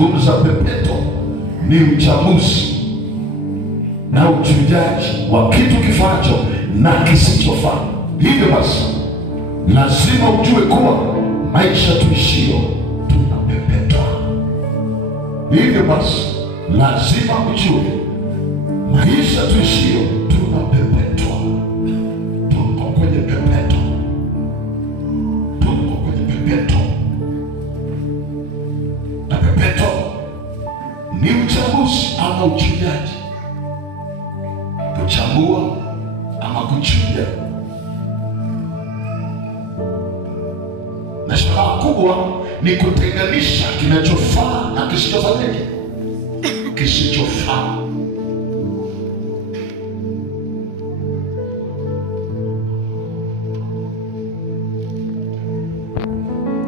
tunapozungumza pepeto ni uchambuzi na uchujaji wa kitu kifacho na kisichofaa. Hivyo basi lazima ujue kuwa maisha tuishio tunapepetwa. Hivyo basi lazima ujue maisha tuishio tunapepetwa. Tuko kwenye pepeto. Tuko kwenye pepeto. Na pepeto ni uchambuzi ama uchujaji. Kuchambua ama kuchuja. Na shabaha kubwa ni kutenganisha kinachofaa na kisichofanyaje? Kisichofaa.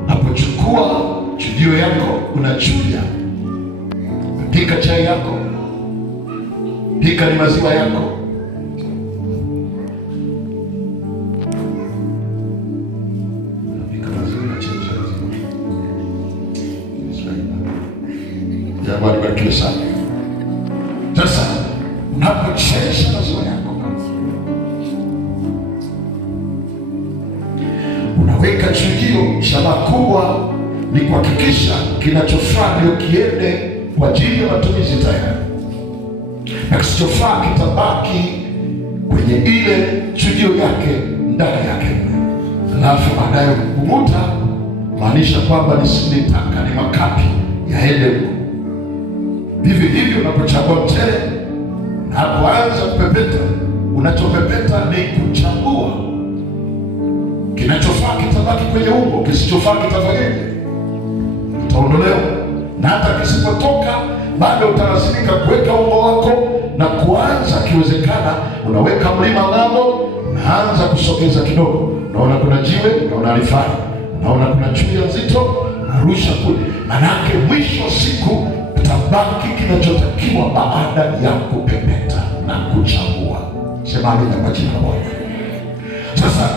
Napochukua chujio yako unachuja. Pika chai yako, pika ni maziwa yako, Bwana bariki sana. Sasa unapochemsha maziwa yako, unaweka chujio. Shabaha kubwa ni kuhakikisha kinachofaa ndio kiende kwa ajili ya matumizi tayari, na kisichofaa kitabaki kwenye ile chujio yake ndani yake. Alafu baadaye kumuta, maanisha kwamba nisinitaka ni makapi yaende huko. Hivi hivyo unapochagua mchele na kuanza kupepeta, unachopepeta ni kuchambua. Kinachofaa kitabaki kwenye ungo, kisichofaa kitafanyaje? Kitaondolewa. Na hata kisipotoka bado utalazimika kuweka ungo wako na kuanza, kiwezekana unaweka mlima ng'ambo, unaanza kusogeza kidogo. Unaona kuna jiwe, unaona alifanya, unaona kuna chuya nzito, unarusha kule. Manake mwisho wa siku tabaki kinachotakiwa baada ya kupepeta na kuchambua. Sema amina kwa jina la Bwana. Sasa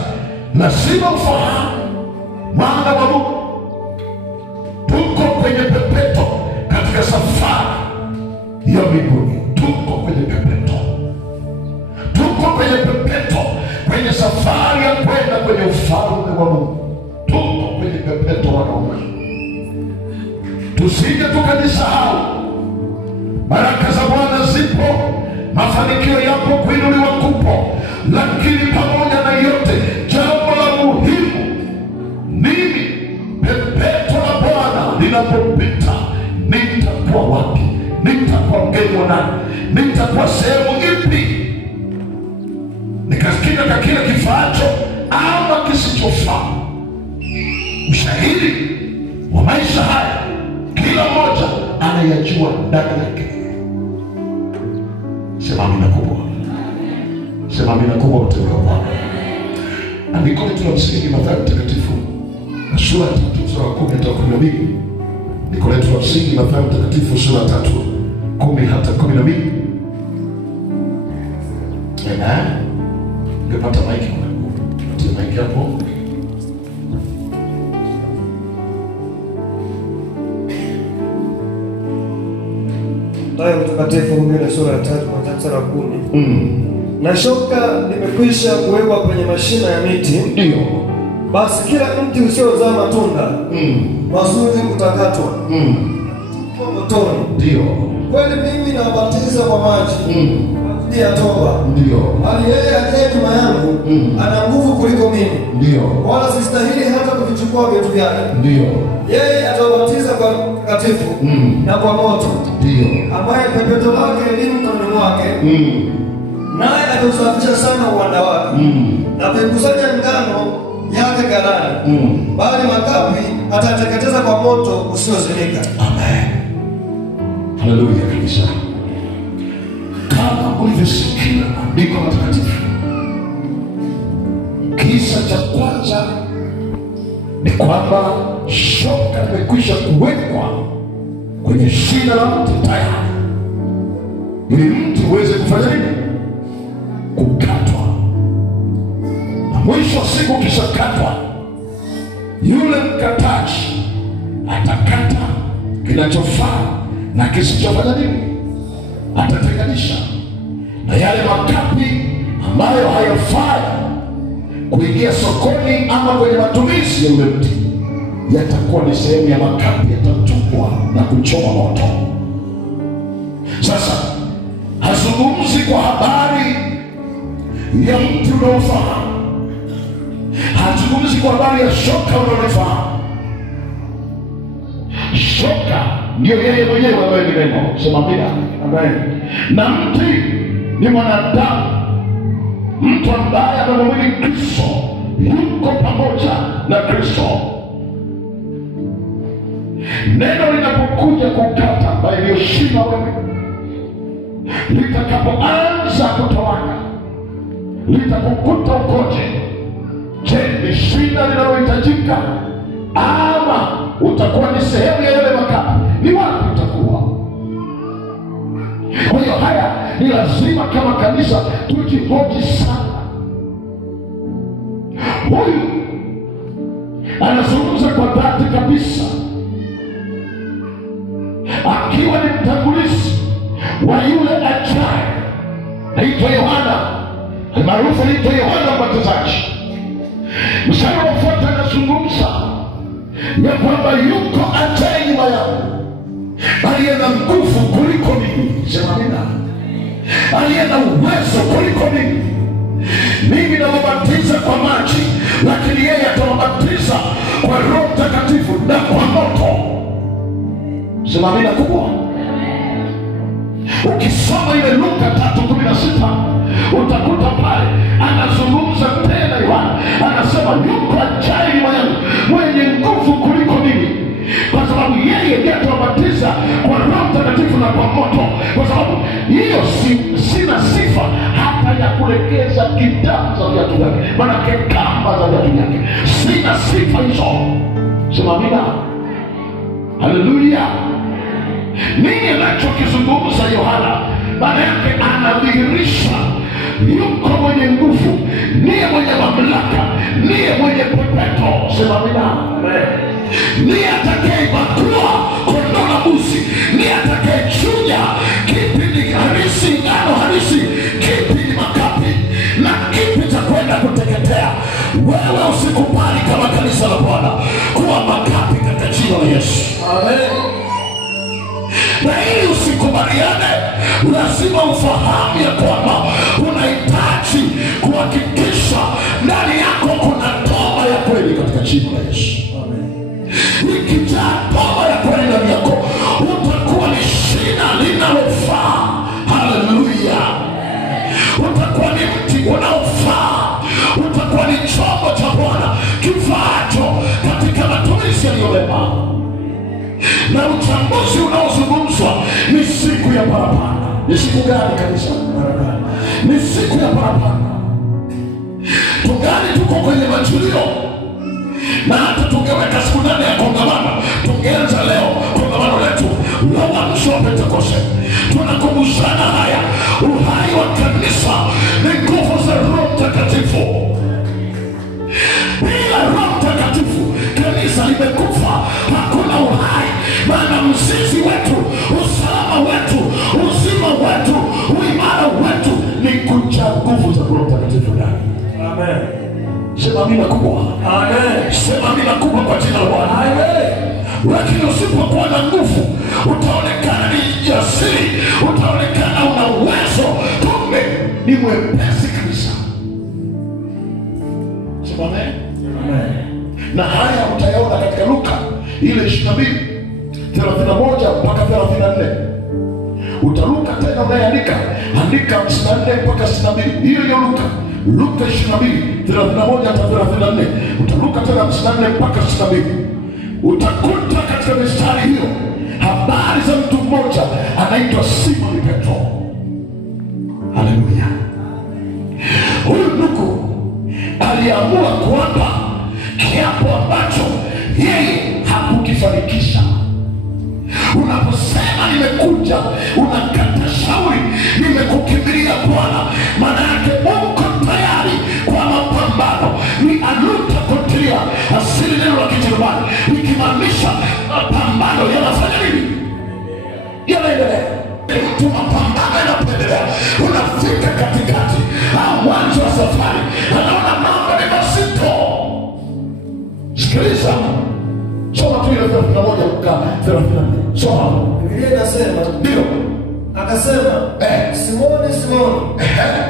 lazima ufahamu, mwana wa Mungu, tuko kwenye pepeto katika safari ya mbinguni. Tuko kwenye pepeto. Tuko kwenye pepeto kwenye safari ya kwenda kwenye ufalme wa Mungu. Tuko kwenye pepeto wanaume. Tusije tukajisahau. Baraka za Bwana zipo, mafanikio yapo, kuinuliwa kupo, lakini pamoja na yote, jambo la muhimu nini? Pepeto la Bwana linapopita, nitakuwa wapi? Nitakuwa mgeni wa nani? Nitakuwa sehemu ipi? Nikasikika kwa kila kifaacho ama kisichofaa. Ushahidi wa maisha haya kila mmoja anayajua ndani yake. Sema amina kubwa. Sema amina kubwa mteule wa Bwana. Andiko letu la msingi Mathayo Mtakatifu sura 3 sura 10-12. Andiko letu la msingi Mathayo Mtakatifu sura 3 10-12. Ngepata maiki kuna nguvu. Tutie maiki hapo. Mathayo Mtakatifu sura ya 3 kuanzia 10. Na shoka limekwisha kuwekwa kwenye mashina ya miti. Ndio. Basi kila mti usiozaa matunda mazuri utakatwa kwa motoni. Ndio. Kweli mimi nawabatiza kwa maji kwa ajili ya toba. Ndio. Bali yeye aliye nyuma yangu ana nguvu kuliko mimi. Ndio. Wala sistahili hata kuvichukua vitu vyake. Ndio. Yeye atawabatiza kwa Mtakatifu na kwa moto. Ndio. Ambaye pepeto lake li mkononi mwake. Naye atausafisha sana uwanda wake. Na kuikusanya ngano yake ghalani. Bali makapi atateketeza kwa moto usiozimika. Amen. Haleluya kabisa. Kama ulivyosikia andiko matakatifu, kisa cha kwanza ni kwamba shoka limekwisha kuwekwa kwenye shina la mti tayari, ili mti uweze kufanya nini? Kukatwa. Na mwisho wa siku kishakatwa, yule mkataji atakata kinachofaa na kisichofanya nini, atatenganisha. Na yale makapi ambayo hayafai kuingia sokoni ama kwenye matumizi ya ule mti, yatakuwa ni sehemu ya makapi, yatatupwa na kuchoma moto. Sasa hazungumzi kwa habari ya mti unaofahamu, hazungumzi kwa habari ya shoka unaofahamu. Shoka ndio yeye mwenyewe ambaye ni neno. Sema amina. Amen. Na mti ni mwanadamu, mtu ambaye amemwamini Kristo, yuko pamoja na Kristo. Neno linapokuja kukata ambaye ndio shina wewe, litakapoanza kutowaka, litakukuta ukoje? Je, ni shina linalohitajika ama utakuwa ni sehemu ya yale makapi? Ni wapi utakuwa? Kwa hiyo haya ni lazima kama kanisa tujihoji sana. Huyu anazungumza kwa dhati kabisa, akiwa ni mtangulizi wa yule ajaye, naitwa Yohana, maarufu anaitwa Yohana Mbatizaji. Mstari wa 4 anazungumza ya kwamba yuko ajaye nyuma yangu, aliye na nguvu kuliko mimi. Sema amina. Aliye na uwezo kuliko mimi. Mimi namubatiza kwa maji, lakini yeye atamubatiza kwa Roho Mtakatifu na kwa moto. Sema amina kubwa. Ukisoma ile Luka 3:16 utakuta pale anazungumza tena. Yohana anasema yuko ajaye nyuma yangu, mwenye nguvu kuliko mimi, kwa sababu yeye ndiye atabatiza kwa Roho Mtakatifu na kwa moto. Kwa sababu hiyo sina sifa hata ya kulegeza kidamu za viatu vyake, maana kamba za viatu vyake, sina sifa hizo. Sema amina. Haleluya. Nini anachokizungumza Yohana? Maana yake anadhihirisha yuko mwenye nguvu, niye mwenye mamlaka, niye mwenye pepeto. Sema amina. Niye atakayebakua kondoo na mbuzi, niye atakayechuja kipi ni harisi, ngano harisi, kipi ni makapi, na kipi cha kwenda kuteketea. Wewe usikubali kama kanisa la Bwana kuwa makapi katika jina la Yesu. Amen. Na ili usikubaliane, lazima ufahamu ya kwamba unahitaji kuhakikisha ndani yako kuna toba ya kweli katika jina la Yesu. Amen. Ikijaa toba ya kweli ndani yako, utakuwa ni shina linalofaa. Haleluya. Utakuwa ni mti unaofaa, utakuwa ni chombo cha Bwana kifaacho katika matumizi yaliyo mema. Na uchambuzi unaozungumzwa ni siku ya parapanda. Ni siku gani kanisa? Ni siku ya parapanda. Tungali tuko kwenye majulio, na hata tungeweka siku 8 ya kongamano, tungeanza leo kongamano letu la uamsho wa Pentekoste. Tunakumbushana haya, uhai wa kanisa ni nguvu za Roho Mtakatifu. Bila Roho Mtakatifu kanisa limekufa, hakuna uhai. Maana mzizi wetu, usalama wetu, uzima wetu, uimara wetu ni kuja nguvu za Roho Mtakatifu ndani. Amen. Sema amina kubwa. Amen. Sema amina kubwa kwa jina la Bwana. Amen. Lakini usipokuwa na nguvu, utaonekana ni jasiri, utaonekana una uwezo, kumbe ni mwepesi kabisa. Sema amen. Amen. Na haya utayaona katika Luka ile 22:31 mpaka 34. Utaruka tena unayeandika, andika 54 mpaka 62. Hiyo hiyo Luka 22:31 hadi 34. Utaruka tena 54 mpaka 62. Utakuta katika mistari hiyo habari za mtu mmoja anaitwa Simoni Petro. Haleluya. Huyu ndugu aliamua kuapa kiapo ambacho yeye hakukifanikisha. Unaposema nimekuja, unakata shauri, nimekukimbilia Bwana, maana yake uko tayari kwa mapambano. Ni aluta kotilia, asili neno la Kijerumani, ikimaanisha mapambano yanafanya nini? tu mapambano yanapoendelea, unafika katikati au mwanzo wa safari, anaona mambo ni mazito. Sikiliza, soma tu ile 31 mpaka 34. Soma. Biblia inasema, ndio akasema, Simoni, Simoni,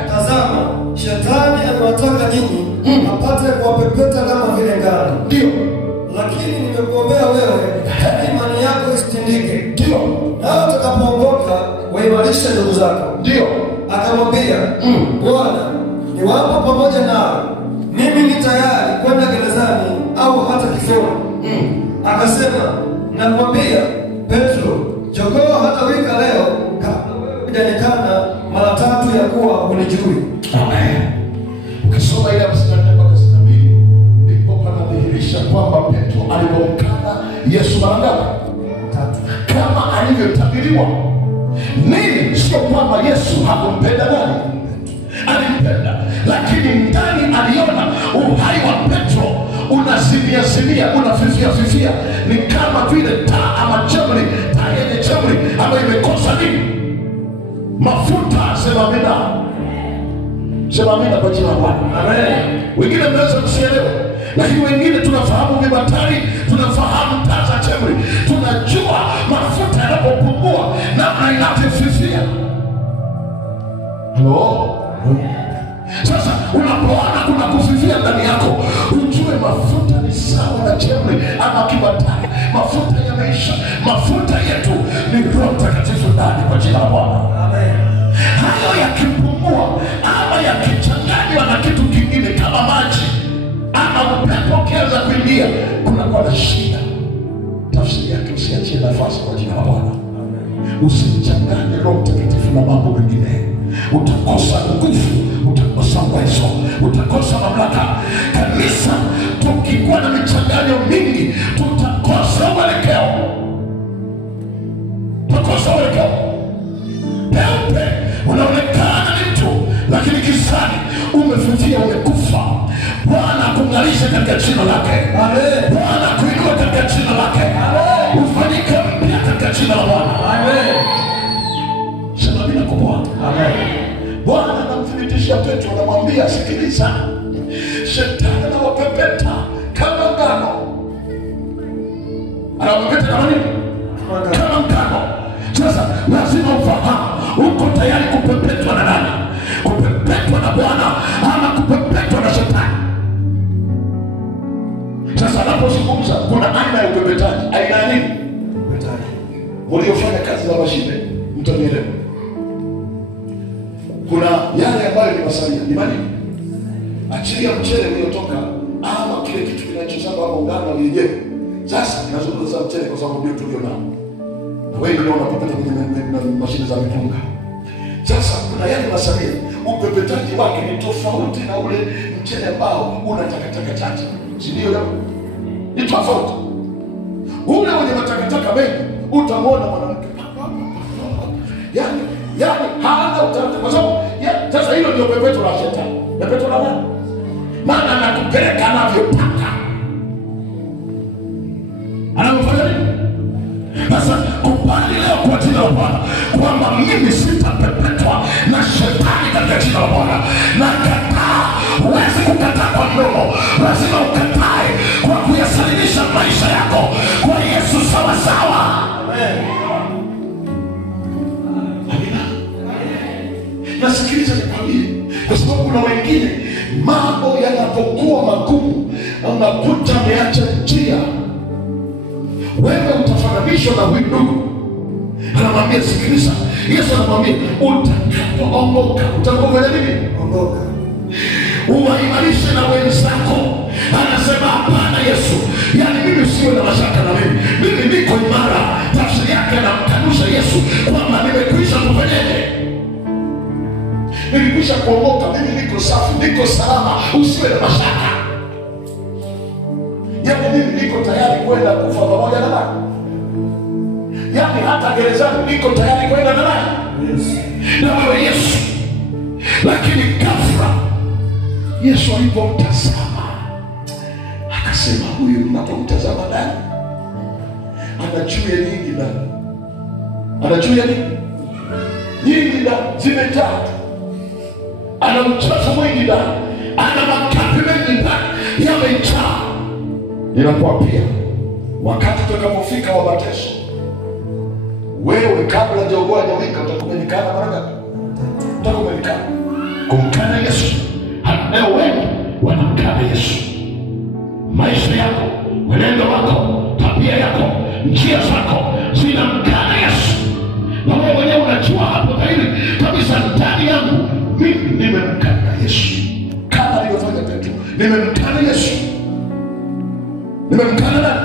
tazama, shetani anawataka nyinyi apate kuwapepeta kama vile ngano. Ndio. Lakini nimekuombea wewe imani yako isitindike. Ndio. Nawe utakapoongoka waimarishe ndugu zako. Ndio. Akamwambia, Bwana, niwapo pamoja nawe, mimi ni tayari kwenda gerezani au hata kifoni. Akasema, nakwambia Petro, jogoo hata wika leo kabla wewe hujanikana mara 3 ya kuwa hunijui. Amen. Ukisoma ile mstari mpaka 62, ndipo panadhihirisha kwamba Petro alipomkana Yesu mara ngapi? 3. Kama alivyotabiriwa. Nini? Sio kwamba Yesu hakumpenda nani? Alimpenda, lakini ndani aliona uhai wa Petro unazimia, unafifia. Ni kama vile taa ama chemri, taa yenye chemri ambayo imekosa nini? Mafuta. Sema amina. Sema amina kwa jina la Bwana. Amen. Wengine mnaweza kusielewa, lakini wengine tunafahamu vibatari, tunafahamu taa za chemri, tunajua mafuta yanapopungua namna inavyofifia. Hello? Sasa unapoona kuna kufifia ndani yako, ujue mafuta ni sawa na chemri ama kibatari. Mafuta yameisha. Mafuta yetu ni Roho Mtakatifu ndani kwa jina la Bwana. Amen. Hayo yakipungua ama yakichanganywa na kitu kingine kama maji ama upepo ukianza kuingia, kunakuwa na shida. Tafsiri yake, usiachie nafasi kwa jina la Bwana. Usichanganye Roho Mtakatifu na mambo mengine. Utakosa nguvu, utakosa uwezo, utakosa mamlaka. Kanisa tukikuwa na michanganyo mingi, tutakosa mwelekeo. Peupe unaonekana ni mtu, lakini kisani umefifia, umekufa. Bwana akungalishe katika jina lake. Amen. Bwana akuinue katika jina lake. Amen. Ufanyike mpya katika jina la Bwana. Amen. Sema amina kwa Bwana. Amen. Bwana anamthibitishia Petro, anamwambia sikiliza, shetani anawapepeta kama ngano. Anawapepeta kama nini? Kama ngano. Sasa lazima ufahamu, uko tayari kupepetwa na nani? Kupepetwa na Bwana ama kupepetwa na shetani? Sasa anapozungumza kuna aina ya upepetaji. Aina nini? Upepetaji. Waliofanya kazi za mashine mtanielewa. Kuna yale ambayo ni masalia. Ni nini? Achilia mchele uliotoka ama kile kitu kinachozama hapo ngano yenyewe. Sasa nazungumza mchele kwa sababu ndio tulio nao. Wewe ndio unapopeta kwenye mashine za mipunga. Sasa kuna yale masalia, upepetaji wake ni tofauti na ule mchele ambao una takataka chache. Si ndio leo? Ni tofauti. Ule wenye matakataka mengi utamwona mwanamke. Yaani hana utaratibu kwa sababu sasa hilo ndio pepeto la shetani. Pepeto la nani? Maana anakupeleka anavyotaka. Anamfanya nini? Sasa kubali leo kwa jina la Bwana kwamba mimi sitapepetwa na shetani katika jina la Bwana. Na kataa, huwezi kukataa kwa mdomo, lazima ukatae kwa kuyasalimisha maisha yako kwa Yesu sawa sawa. Amen. Amina. Nasikiliza nikwambie, kwa sababu kuna wengine mambo yanapokuwa magumu unakuta ameacha njia. Wewe utafananishwa na huyu ndugu. Anamwambia sikiliza, Yesu anamwambia utakapoongoka, utakapofanya nini? Ongoka. Uwaimarishe na wenzako. Anasema hapana Yesu, yaani mimi siwe na mashaka na mimi niko imara. Tafsiri yake anamkanusha Yesu kwamba nimekwisha kufanyaje? Nilikwisha kuongoka, mimi niko safi, niko salama, usiwe na mashaka. Yaani mimi niko tayari kwenda kufa pamoja na nani? Yaani hata gerezani niko tayari kwenda na nani? Yes. Na wewe Yesu. Lakini ghafla Yesu alipomtazama akasema, huyu mnapomtazama ndani ana juu ya nini ndani? Ana juu ya nini? nyingi ndani zimejaa, ana uchafu mwingi ndani, ana makapi mengi ndani yamejaa. Inakuwa pia wakati utakapofika wa mateso, wewe kabla jogoo hajawika utakumelikana mara ngapi? Utakumelikana kumkana Yesu. Leo wengi wanamkana Yesu. Maisha yako, mwenendo wako, tabia yako, njia zako zinamkana Yesu, na wewe mwenyewe unajua hapo dhahiri kabisa, ndani yangu mimi nimemkana Yesu. Kama alivyofanya Petro, nimemkana Yesu. Nimemkana nani?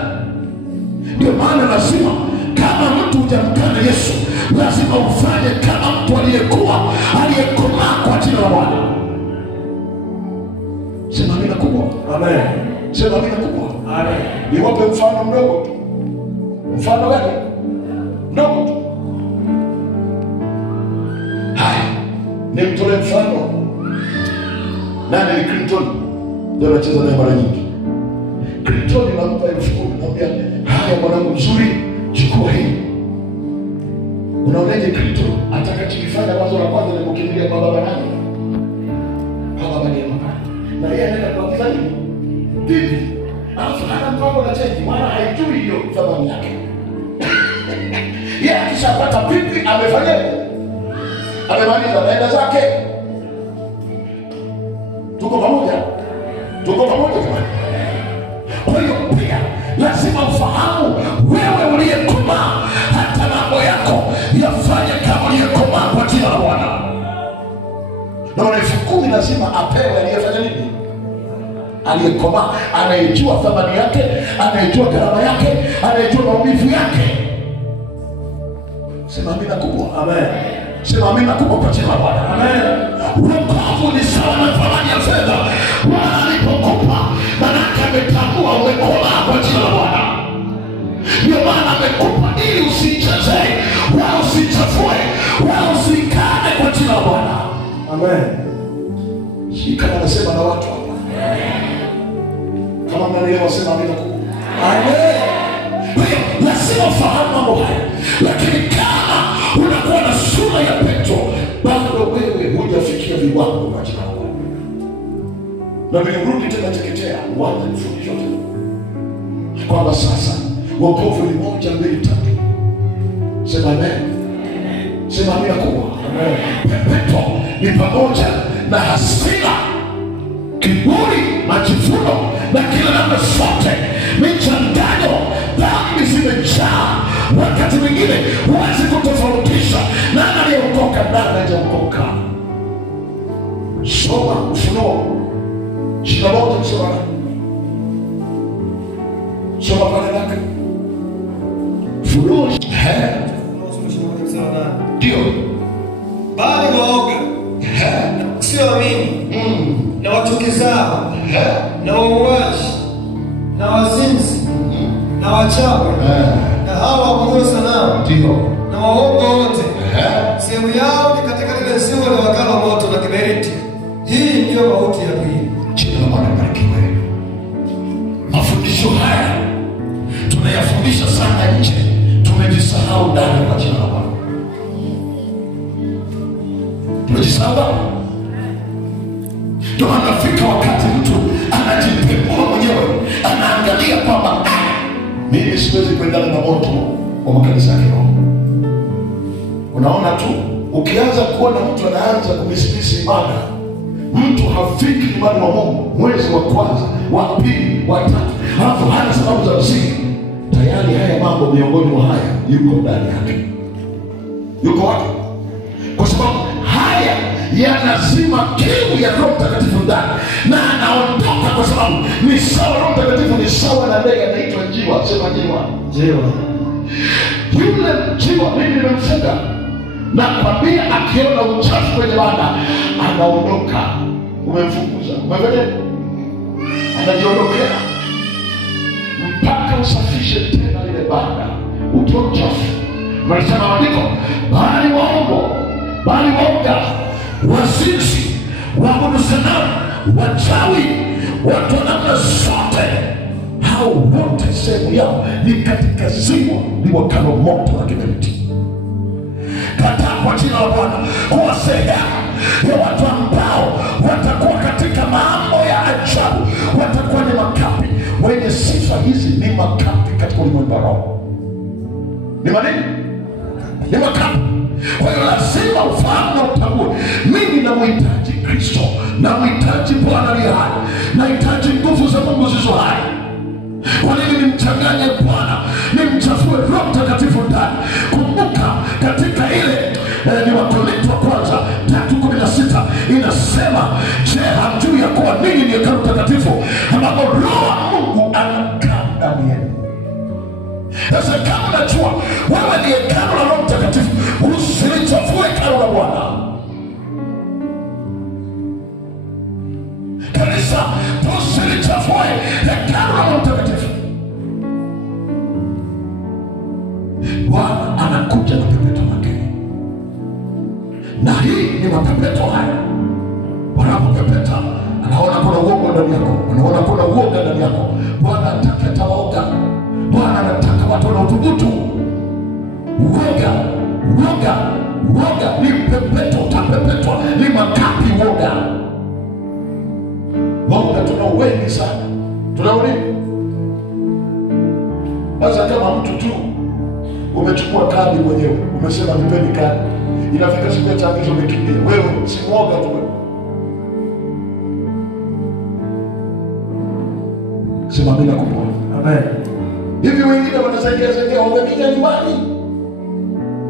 Ndio maana lazima, kama mtu hujamkana Yesu, lazima ufanye kama mtu aliyekomaa kwa jina la Bwana. Sema amina kubwa. Amen. Sema amina kubwa. Amen. Niwape mfano mdogo tu. Mfano gani? Mdogo tu. Haya, nimtolee mfano. Nani ni Clinton? Ndio anacheza naye mara nyingi. Clinton nampa 10,000, namwambia, haya mwanangu mzuri, chukua hii. Unaonaje Clinton? Atakachokifanya wazo la kwanza ni kukimbilia kwa baba nani? Baba ni mama. Na yeye anaenda kwa kifani. Vipi? Alafu hana mpango na cheki, maana haijui hiyo thamani yake. Yeye akishapata pipi amefanyaje? Amemaliza naenda zake. Tuko pamoja? Tuko pamoja jamani? Kwa hiyo pia lazima ufahamu, wewe uliyekomaa, hata mambo yako yafanye kama uliyekomaa kwa jina la Bwana. Na wana 10,000 lazima apewe aliyefanya nini? Aliyekomaa, anayejua thamani yake, anayejua gharama yake, anayejua maumivu yake. Sema amina kubwa. Amen. Sema amina kubwa kwa jina la Bwana. Amen. Wokovu ni sawa na thamani ya fedha. Bwana alipokupa, manake ametambua umekomaa kwa jina la Bwana. Ndio maana amekupa ili usichezee, wala usichafue, wala usikane kwa jina la Bwana. Amen. Kama anasema na watu hapa. Kama mnanielewa, sema amina kubwa. Amen. Lazima ufahamu mambo haya. Lakini kama unakuwa na sura ya Petro, bado wewe hujafikia viwango kwa jina la Bwana. Na nimerudi tena teketea, uanze kufundishwa tena kwamba sasa wokovu ni 1, 2, 3. Sema amen. Sema amina kubwa. Amen. Petro ni pamoja na hasira, kiburi, majivuno na kila namna zote, michanganyo, dhambi zimejaa. Wakati mwingine huwezi kutofautisha nani aliyeokoka, nani hajaokoka. Soma Ufunuo 21 mstari wa 8. Soma pale ndani. Ufunuo ndio. Bali waoga, wasioamini, na wachukizao, na wauaji, na wazinzi, na wachawi, na hawa waabudu sanamu, na waongo wote, sehemu yao ni katika lile ziwa la wakala moto na kiberiti. Hii ndiyo mauti ya pili. Jina la Bwana libarikiwe. Mafundisho haya tunayafundisha sana nje, tumejisahau ndani kwa jina la Bwana. Tumejisahau. Ndio anafika wakati mtu anajipekua mwenyewe, anaangalia kwamba mimi siwezi kuendana na moto wa makanisa ya kiroho. Unaona tu, ukianza kuona mtu anaanza kumisisi ibada, mtu hafiki nyumbani wa Mungu mwezi wa kwanza, wa pili, wa tatu, halafu hana sababu za msingi, tayari haya mambo miongoni mwa haya yuko ndani yake. Yuko wapi? Kwa sababu haya yanazima kiu ya Roho Mtakatifu ndani, na anaondoka, kwa sababu ni sawa. Roho Mtakatifu ni sawa na ndege anaitwa njiwa. Sema njiwa. Njiwa. Yule njiwa mimi nimemfuga, na kwambia akiona uchafu kwenye banda anaondoka. Umemfukuza, umefanya, anajiondokea mpaka usafishe tena ile banda, utoe uchafu. Maana maandiko, bali waongo, bali waoga, wazinzi, waabudu sanamu, wachawi, watu wa namna zote, hao wote sehemu yao ni katika ziwa liwakalo moto na kiberiti. Kataa kwa jina la Bwana kuwa sehemu ya watu ambao watakuwa katika mambo ya ajabu. Watakuwa ni makapi. Wenye sifa hizi ni makapi katika ulimwengu wa roho. Ni manini? Ni makapi. Kwa hiyo lazima ufahamu na utambue, mimi namhitaji Kristo, namhitaji Bwana aliye hai, nahitaji nguvu za Mungu zilizo hai. Kwa nini nimchanganye Bwana, nimchafue Roho Mtakatifu ndani? Kumbuka katika ile ni Wakorintho wa kwanza 3:16 inasema, je, hamjui ya kuwa ninyi ni hekalu takatifu ambapo Roho wa Mungu anakaa ndani yenu? Sasa kama unajua wewe ni hekalu la Roho Mtakatifu, usilichafue hekalu la Bwana. Kanisa, usilichafue hekalu la Roho Mtakatifu. Bwana anakuja na pepeto lake, na hii ni mapepeto haya. Wanapopepeta anaona kuna uoga ndani yako, anaona kuna uoga ndani yako. Bwana hataki atawaoga. Bwana anataka watu wana uthubutu. Uoga ni pepeto, utapepetwa. Ni makapi uoga. Uoga tuna wengi sana. Tunaona sasa kama mtu tu umechukua kadi mwenyewe, umesema nipeni kadi, inafika siku ya changizo umekimbia. Wewe si uoga tu. Sema bila kupona. Amen. Hivi wengine wanasaidia wamekuja nyumbani.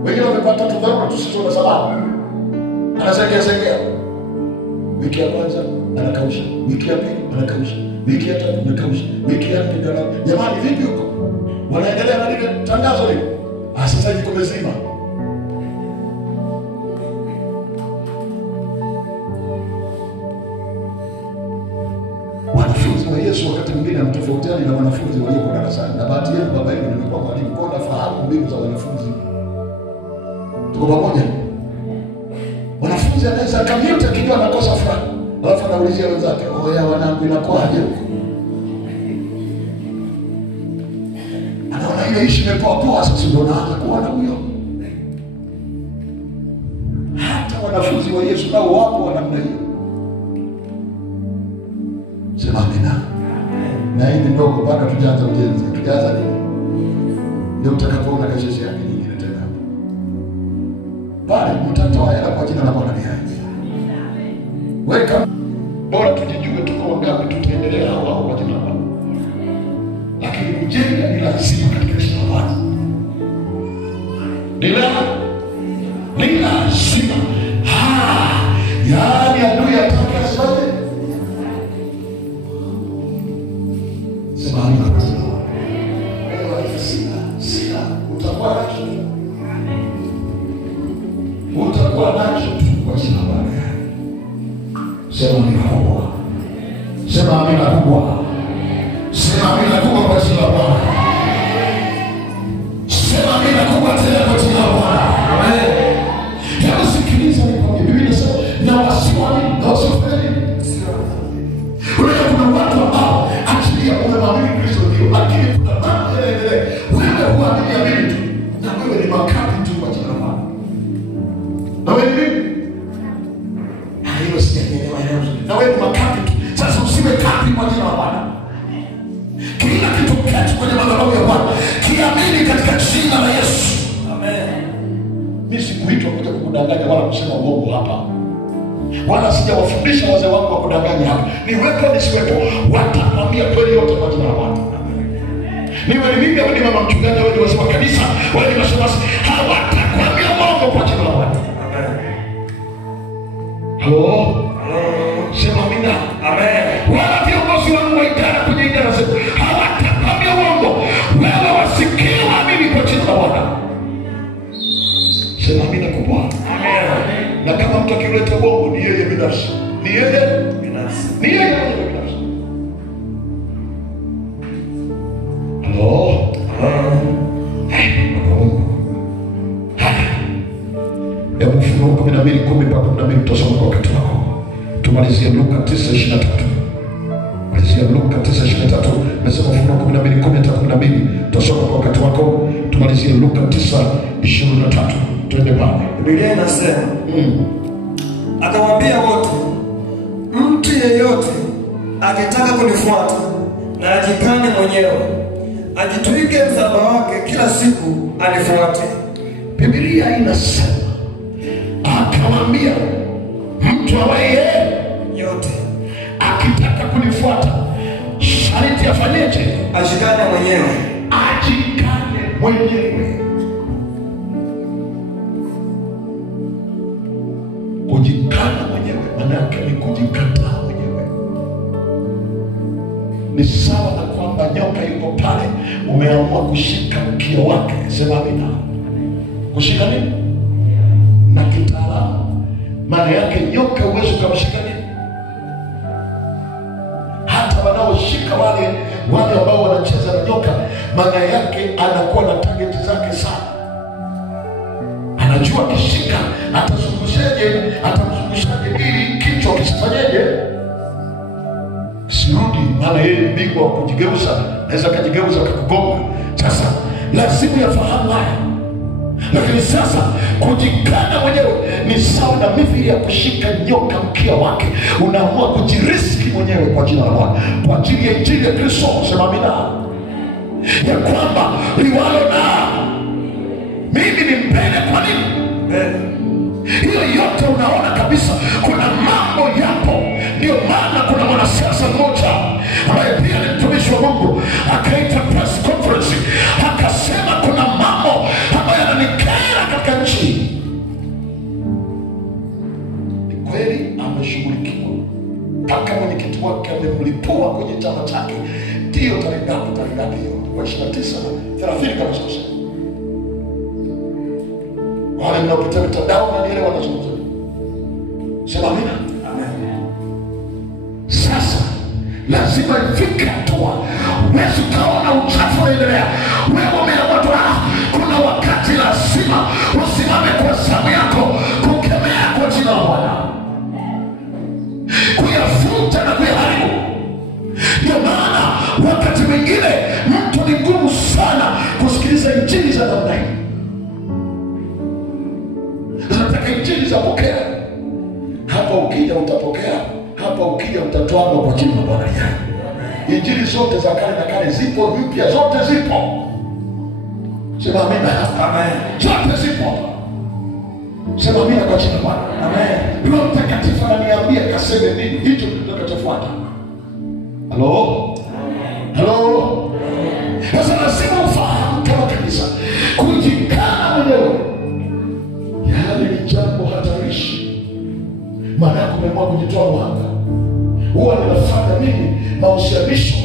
Wengine wamepata tudharura tusizo na sababu. Anasaidia. Wiki ya kwanza anakausha, wiki ya pili anakausha, wiki ya tatu anakausha, wiki ya nne ndio. Jamani vipi huko? Wanaendelea na lile tangazo lile. Sasa hivi kumezima. Wanafunzi wa Yesu wakati mwingine wanatofautiana na wanafunzi walioko darasani. Na bahati yenu baba yenu nilikuwa mwalimu, kwa nafahamu mbinu za wanafunzi. Tuko pamoja? Wanafunzi anaweza kamyote kijua anakosa fulani, alafu anaulizia wenzake, "Oya wanangu inakuaje huko?" Anaona ile ishi imepoa sasa, ndio anaanza kuona huyo. Hata wanafunzi wa Yesu nao wapo wa namna hiyo. Sema amina. Na hii ni ndogo, bado tujaanza ujenzi. Tujaanza nini? Ndio utakapoona kasheshe yake nyingine tena. Bali mtatoa hela kwa jina la Bwana ni hai. Weka bora tujijue tuko wangapi, tutaendelea hao kwa jina la Bwana. Lakini kujenga ni lazima katika jina la Bwana. Ni lazima. Yaani adui ataka sote. Sema amina. Sina. Utakuwa nacho tu kwa jina la Bwana. Sema amina kubwa. Sema amina kubwa. Sema amina kubwa kwa jina la Bwana. Sema amina kubwa tena kwa jina la Bwana. Amen. Hebu sikiliza nikwambie, Biblia inasema na wasiwani na wasifeli. Unajua kuna watu ambao achilia umemwamini Kristo ndio, lakini kuna mambo yanaendelea. Wewe huamini tu na wewe ni makapi tu kwa jina la Bwana. Na wewe ni hiyo sijaelewa leo. Na wewe ni makapi tu. Sasa usiwe kapi kwa jina la Bwana. Kila kitu kati kwenye madhabahu ya Bwana kiamini katika jina la Yesu. Amen. Mimi sikuitwa kuja kukudanganya wala kusema uongo hapa. Wala sijawafundisha wazee wangu wa kudanganya hapa. Niwepo nisiwepo, watakwambia kweli yote kwa jina la Bwana. Niwe ni mimi au ni mama mchungaji au ni wazee wa kanisa, wala ni mashemasi, hawatakwambia uongo kwa jina la Bwana. Amen. Hello? Sema amina. Amen. Wala viongozi wangu wa idara kwenye idara zetu hawatakwambia uongo. Wewe wasikie waamini kwa jina la Bwana. Sema amina kubwa. Amen. Na kama mtu akileta uongo ni yeye binafsi. Ni yeye binafsi. Hello? Hebu Ufunuo 12:10-12 tutasoma kwa wakati wako. Tumalizie Luka 9:23. Malizia Luka 9:23. Nasema Ufunuo 12:10-12 tutasoma kwa wakati wako. Tumalizie Luka 9:23. Twende pale. Biblia inasema akamwambia wote, mtu yeyote akitaka kunifuata na ajikane mwenyewe, ajitwike msalaba wake kila siku anifuate. Biblia inasema akamwambia mtu awaye yote akitaka kunifuata sharti afanyeje? Ajikane mwenyewe. Ajikane mwenyewe. Kujikana mwenyewe maana yake ni kujikataa mwenyewe. Ni sawa na kwamba nyoka yuko pale, umeamua kushika mkia wake. Sema amina. Kushika nini? Na kitaalamu maana yake nyoka huwezi kumshika nini? Hata wanaoshika wale ambao wanacheza na nyoka, maana yake anakuwa na target zake sana. Anajua kishika atamzungushaje ili kichwa kisifanyeje? Sirudi, maana yeye bingwa wa kujigeuza, naweza kujigeuza kukugonga. Sasa lazima yafahamu haya. Lakini sasa kujikana mwenyewe ni sawa na mithili ya kushika nyoka mkia wake. Unaamua kujiriski mwenyewe kwa jina la Bwana, kwa ajili ya injili ya Kristo. Sema amina. Ya kwamba liwalo na mimi ni mbele. Kwa nini? Hiyo yote unaona kabisa kuna mambo yapo. Ndio maana kuna mwanasiasa mmoja ambaye pia ni mtumishi wa Mungu akaita press conference, akasema kuna mambo ambayo yananikera katika nchi. Ni kweli ameshughulikiwa mpaka mwenyekiti wake amemlipua kwenye chama chake. Ndio tarehe ngapi hiyo? Kwa 29 na 30 kama sasa. Wale mnaopita mitandao na nielewa wanazungumza. Sema amina. Amen. Sasa lazima ifike hatua wewe utaona uchafu unaendelea. Wewe umeamua tu, kuna wakati lazima usimame kwa sababu yako, kukemea kwa jina la Bwana, kuyafuta na kuyaharibu. Ndio maana wakati mwingine mtu ni ngumu sana kusikiliza injili za namna hii. Unataka injili za pokea. Hapa ukija utapokea, hapa ukija utatwangwa kwa jina la Bwana. Injili zote za kale na kale zipo, mpya zote zipo. Sema amina. Amen. Zote zipo. Sema amina kwa jina la Bwana. Amen. Roho Mtakatifu ananiambia kaseme nini? Hicho kitakachofuata. Halo? Halo? Sasa lazima ufahamu kama kanisa, kujikana mwenyewe yale ni jambo hatarishi. Maana kumeamua kujitoa mwanga. Huwa ninafanya mimi mahusianisho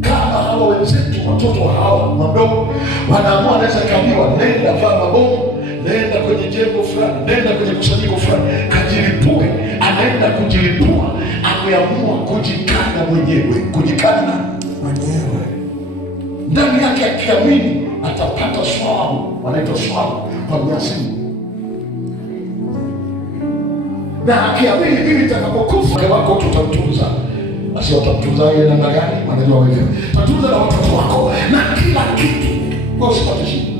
kama hawa wenzetu, watoto hawa madogo wanaamua, anaweza kaambiwa nenda vaa mabomu, nenda kwenye jengo fulani, nenda kwenye kusanyiko fulani, kajilipue. Anaenda kujilipua, ameamua kujikana mwenyewe. Kujikana mwenyewe ndani yake, akiamini atapata swabu, wanaita swabu kwa mnasimu. Na akiamini mimi nitakapokufa wako tutamtunza. Basi watamtunza yeye namna gani? Wanajua wewe. Tatunza na watoto wako na kila kitu. Kwa usipate shida.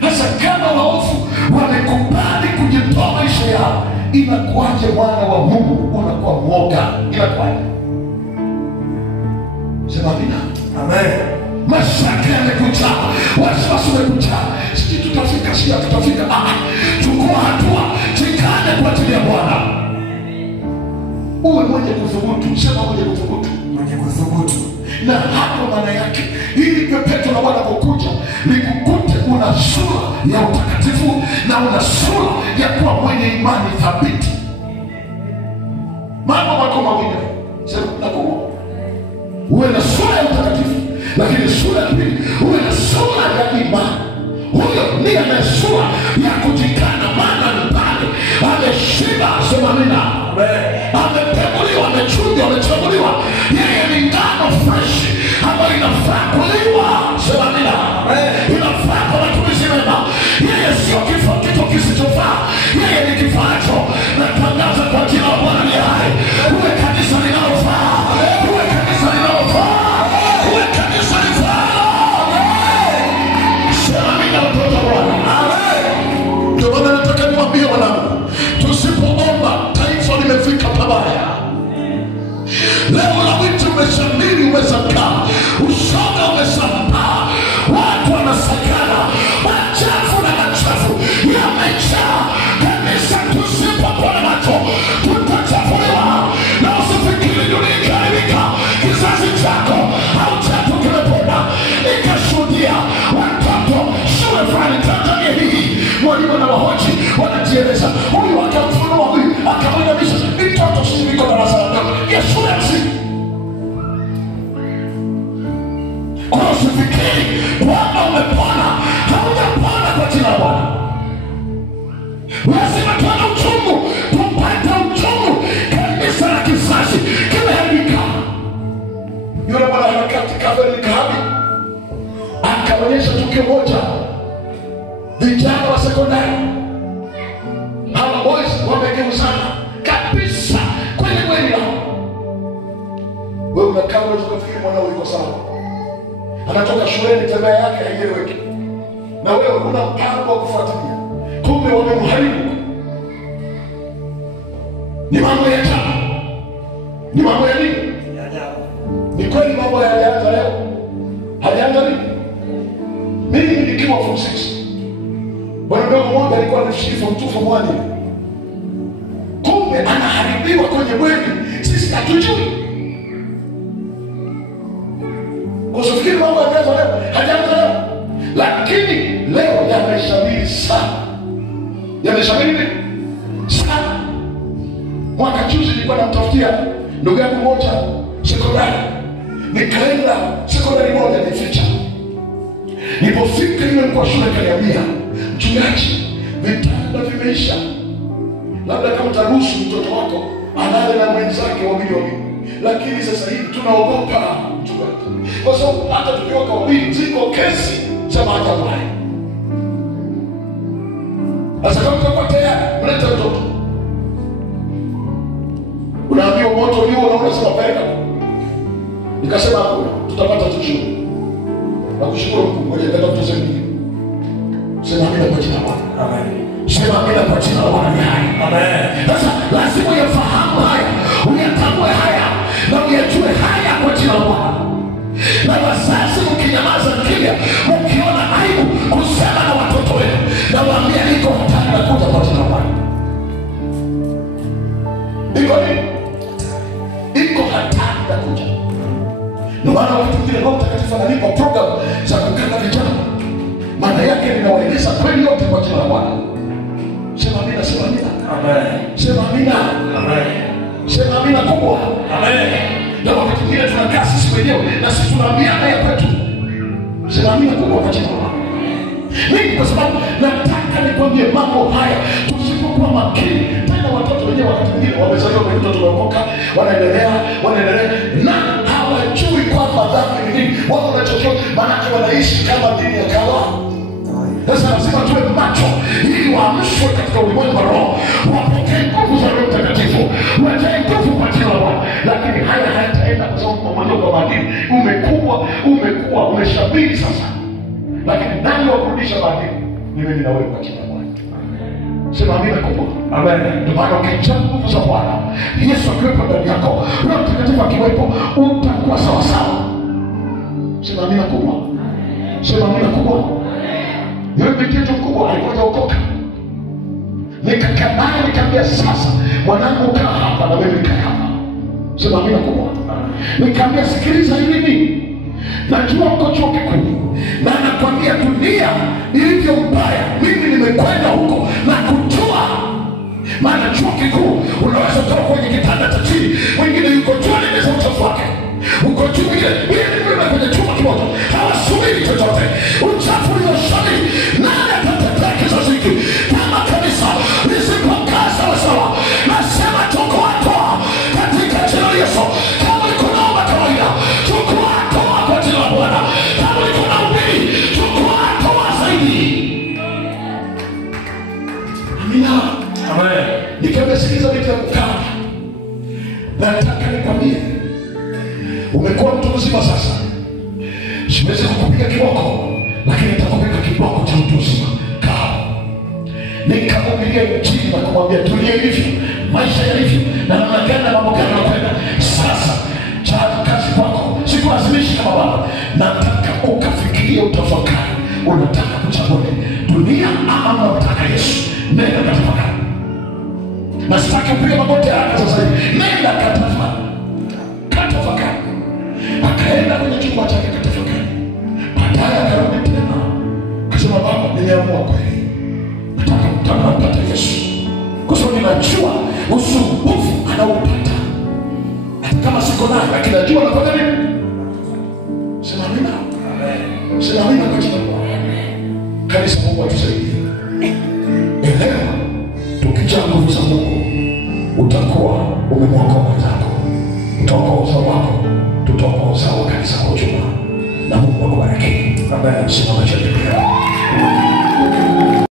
Sasa kama waofu wamekubali kujitoa maisha yao, inakuaje mwana wa Mungu unakuwa mwoga? Inakuaje? Sema amina. Amen. Mashaka yamekuja, wasiwasi umekuja, sisi tutafika, sisi tutafika. Chukua hatua, jikane kwa ajili ya Bwana. Uwe mwenye kuthubutu. Sema mwenye kuthubutu. Mwenye kuthubutu. Na hapo maana yake ili pepeto la Bwana kukuja likukute una sura ya utakatifu na una sura ya kuwa mwenye imani thabiti. Mambo mako mawili. Sema nakuwa uwe na sura ya utakatifu, lakini sura ya pili uwe na sura ya imani. Huyo ndiye ana sura ya kujikana, maana ni pale ameshiba. Sema amina. Ameteguliwa, amechujwa, amechaguliwa. Yeye ni ngano fresh ambayo inafaa kuliwa. Sema amina. Inafaa kwa matumizi mema. Yeye sio kitu kisichofaa, yeye ni kifaacho. Natangaza kwa jina la Bwana ni hai. Uwe kanisa linalofaa, uwe kanisa linalofaa, uwe kanisa linalofaa. Sema masakana, machafu na machafu yamejaa kanisa. Tusipopona macho tutachafuliwa. Na usifikiri dunia ikiharibika kizazi chako au chako kimepona ikashuhudia watoto shule fulani Tanzania hii, mwalimu na wahoji wanajieleza, huyu akamfunua huyu akamwonyesha mtoto siviko darasa la ya shule ya msingi. Kwa usifikiri kwamba umepona, haujapona kwa jina la Bwana. Lazima tuone uchungu, tupate uchungu. Kanisa la kizazi kimeharibika. Yule mwana harakati Kaveri Kahabi akaonyesha tukio moja, vijana wa sekondari hawa boys wamegeuzana kabisa kwenye mwili lao. Wewe unakaa unafikiri mwanao yuko sawa, anatoka shuleni tembea yake haieleweki, na wewe una mpango wa kufuatilia, kumbe wamemharibu. Ni mambo ya ajabu. Ni mambo ya nini? Ya ajabu. Ni kweli mambo yalianza leo? Hajaanza lini? Mimi nikiwa form 6, bwana mdogo mmoja alikuwa anashiriki form 2 form 1, kumbe anaharibiwa kwenye mwili, sisi hatujui. Usifikiri mambo yanaanza leo, hajaanza leo. Lakini leo yameshamiri sana. Yameshamiri sana. Mwaka juzi nilikuwa namtafutia ndugu yangu mmoja sekondari. Nikaenda sekondari moja nificha. Nilipofika ile kwa shule kaniambia, mchungaji, vitanda vimeisha. Labda kama utaruhusu mtoto wako alale na mwenzake wawili. Lakini sasa hivi tunaogopa mchungaji, kwa sababu hata tukiwa kwa wawili ziko kesi za maajabu haya. Sasa kama utakuwa tayari, mlete mtoto. Unaambiwa moto ulio unaona sema peleka. Nikasema hakuna, tutapata tukio. Na kushukuru Mungu, ngoja nenda tuseme. Sema amina kwa jina la Bwana. Amen. Sema amina kwa jina la Bwana. Amen. Sasa lazima uyafahamu haya, uyatambue haya, na uyajue haya kwa jina la Bwana. Na wazazi mkinyamaza kimya, mkiona aibu kusema na watoto wenu, na waambia iko hatari na kuja kwa jina la Bwana. Iko nini? Iko hatari na kuja. Ndio maana wakati mwingine Roho Mtakatifu ananipa program za kukana vijana. Maana yake ninawaeleza kweli yote kwa jina la Bwana. Sema amina, sema amina. Amen. Sema amina. Amen. Sema amina kubwa. Amen. Na wakati mwingine tunakaa sisi wenyewe na sisi tunaambia haya kwetu. Sema amina kubwa kwa jina la Bwana. Mimi kwa sababu nataka nikwambie mambo haya, tusipokuwa makini. Tena watoto wenyewe wakati mwingine wamezaliwa kwa mtoto tunaokoka, wanaendelea na hawajui kwamba dhambi ni nini. Wao wanachokiona maana wanaishi kama dini ya kawa. Sasa lazima tuwe macho ili waamshwe katika ulimwengu wa roho, wapokee nguvu za Roho Mtakatifu, wajae nguvu kwa jina la Bwana. Lakini haya hayataenda kwa sababu mmomonyoko wa maadili umekuwa umeshabiri sasa. Lakini nani wa kurudisha maadili? Ni mimi na wewe kwa jina la Bwana. Sema amina kubwa. Amen. Ndio maana ukijaa nguvu za Bwana, Yesu akiwepo ndani yako, Roho Mtakatifu akiwepo, utakuwa sawa sawa. Sema amina kubwa. Sema amina kubwa. Yule mtoto mkubwa alikuja ukoka. Nikakaa naye nikamwambia, sasa mwanangu kaa hapa na wewe kaa hapa. Sema amina kubwa. Nikamwambia, sikiliza hili, najua uko chuo kikuu na nakwambia dunia ilivyo mbaya, mimi nimekwenda huko na kujua. Maana chuo kikuu unaweza kutoka kwenye kitanda cha chini, mwingine yuko juu anaweza uchafu wake, uko juu ile kwenye chumba kimoja, hawasubiri chochote. Uchafu ulioshamiri, nani atatetea kizazi hiki? Kama kanisa lisipokaa sawa sawa, nasema chukua toa katika jina la Yesu. Kama liko naomba kawaida, chukua toa kwa jina la Bwana. Kama liko na ubiri, chukua toa zaidi. Amina. Amen. Nikamsikiliza vitu ya kukaa. Nataka nikwambie, umekuwa mtu mzima sasa. Siwezi kukupiga kiboko, lakini nitakupiga kiboko cha mtu mzima. Kaa. Nikamwambia Injili na kumwambia dunia ilivyo, maisha yalivyo, na namna gani na mambo gani yanakwenda. Sasa kazi kwako, sikulazimishi kama baba. Nataka ukafikirie, utafakari unataka kuchagua dunia ama unataka Yesu. Nenda katafakari. Na sitaki upige magoti haraka sasa hivi. Nenda katafakari. Akaenda kwenye chumba chake katafakari. Baadaye akarudi tena. Akasema, Baba, nimeamua kweli. Nataka kumpata Yesu. Kwa sababu ninajua usumbufu anaupata. Hata kama siko naye, lakini najua anapata nini? Sema amina. Sema amina kwa jina la Bwana. Kanisa, Mungu atusaidie. Elewa, tukija nguvu za Mungu, utakuwa umemwokoa mwenzako. Utaokoa uzao wako. Tutaokoa uzao wa kanisa kwa ujumla. Na Mungu akubariki. Simama chini.